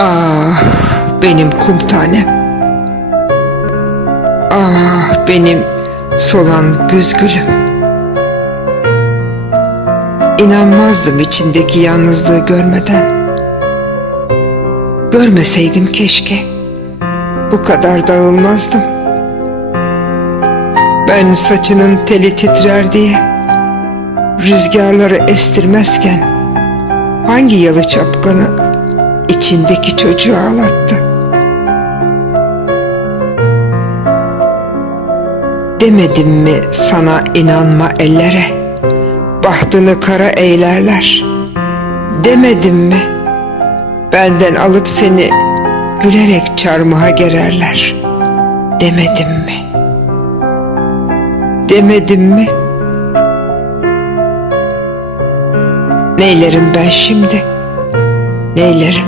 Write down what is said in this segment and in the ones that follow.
Ah benim kum tanem. Ah benim solan güzgülüm. İnanmazdım içindeki yalnızlığı görmeden. Görmeseydim keşke. Bu kadar dağılmazdım. Ben saçının teli titrer diye rüzgarları estirmezken hangi yalı çapkanı içindeki çocuğu ağlattı? Demedim mi sana inanma ellere, bahtını kara eylerler. Demedim mi benden alıp seni gülerek çarmıha gererler. Demedim mi? Demedim mi? Neylerim ben şimdi? Neylerim?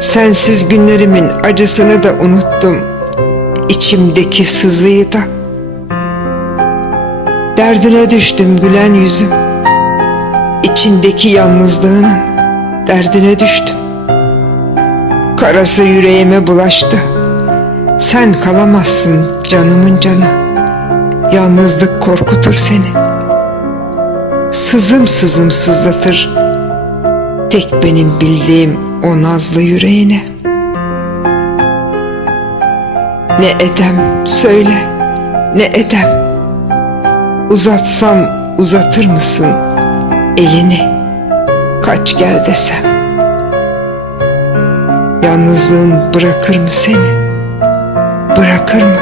Sensiz günlerimin acısını da unuttum. İçimdeki sızıyı da. Derdine düştüm gülen yüzüm. İçindeki yalnızlığının derdine düştüm. Karası yüreğime bulaştı. Sen kalamazsın canımın canı. Yalnızlık korkutur seni. Sızım sızım sızlatır. Tek benim bildiğim o nazlı yüreğine. Ne edem söyle, ne edem. Uzatsam uzatır mısın elini? Kaç gel desem. Yalnızlığın bırakır mı seni? Bırakır mı?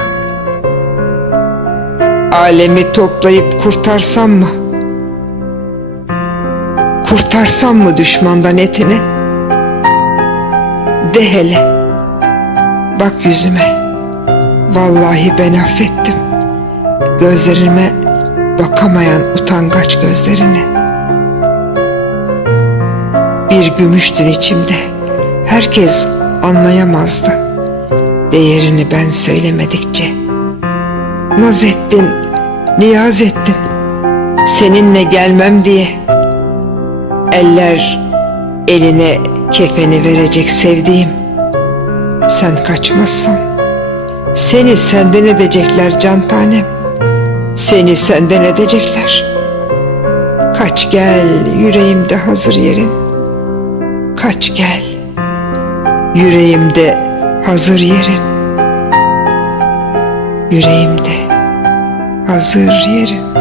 Alemi toplayıp kurtarsam mı? Kurtarsam mı düşmandan etini? De hele. Bak yüzüme. Vallahi ben affettim. Gözlerime bakamayan utangaç gözlerine. Bir gümüştün içimde. Herkes anlayamazdı. Değerini ben söylemedikçe. Naz ettin, niyaz ettin. Seninle gelmem diye. Eller eline kefeni verecek sevdiğim. Sen kaçmazsan seni senden edecekler can tanem. Seni senden edecekler. Kaç gel yüreğimde hazır yerin. Kaç gel yüreğimde hazır yerin. Yüreğimde hazır yerin.